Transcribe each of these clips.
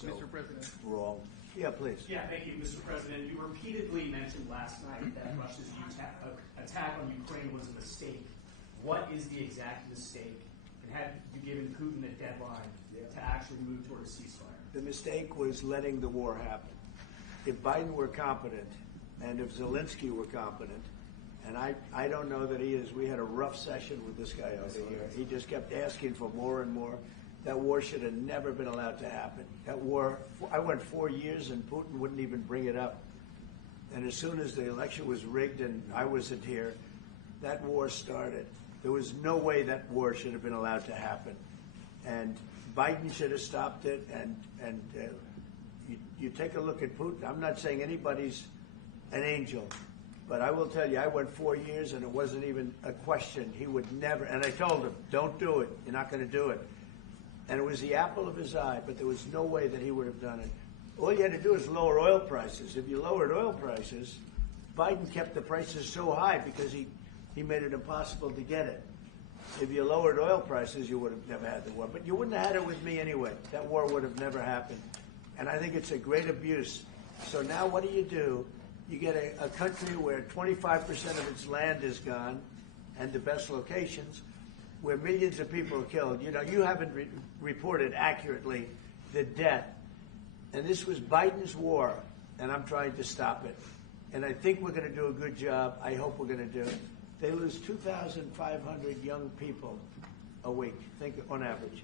so Mr. President. wrong. Yeah, please. Yeah, thank you, Mr. President. You repeatedly mentioned last night that Russia's attack on Ukraine was a mistake. What is the exact mistake? And have you given Putin a deadline to actually move toward a ceasefire? The mistake was letting the war happen. If Biden were competent, and if Zelensky were competent, and I don't know that he is. We had a rough session with this guy over here. He just kept asking for more and more. That war should have never been allowed to happen. That war, I went 4 years and Putin wouldn't even bring it up. And as soon as the election was rigged and I wasn't here, that war started. There was no way that war should have been allowed to happen. And Biden should have stopped it. And you take a look at Putin. I'm not saying anybody's an angel. But I will tell you, I went 4 years and it wasn't even a question. He would never, and I told him, don't do it. You're not going to do it. And it was the apple of his eye, but there was no way that he would have done it. All you had to do is lower oil prices. If you lowered oil prices, Biden kept the prices so high because he made it impossible to get it. If you lowered oil prices, you would have never had the war. But you wouldn't have had it with me anyway. That war would have never happened. And I think it's a great abuse. So now what do? You get a country where 25% of its land is gone, and the best locations, where millions of people are killed. You know, you haven't reported accurately the death. And this was Biden's war, and I'm trying to stop it. And I think we're going to do a good job. I hope we're going to do it. They lose 2,500 young people a week, think on average.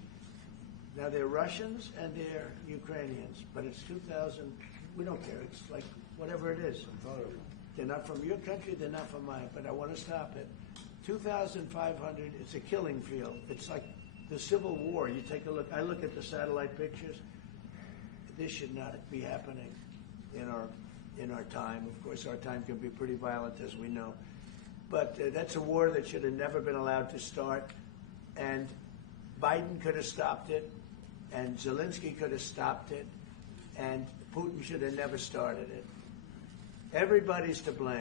Now, they're Russians and they're Ukrainians, but it's 2,000. We don't care. It's like whatever it is. They're not from your country, they're not from mine, but I want to stop it. 2,500, it's a killing field. It's like the Civil War. You take a look. I look at the satellite pictures. This should not be happening in our time. Of course, our time can be pretty violent, as we know. But that's a war that should have never been allowed to start. And Biden could have stopped it, and Zelensky could have stopped it, and Putin should have never started it. Everybody's to blame.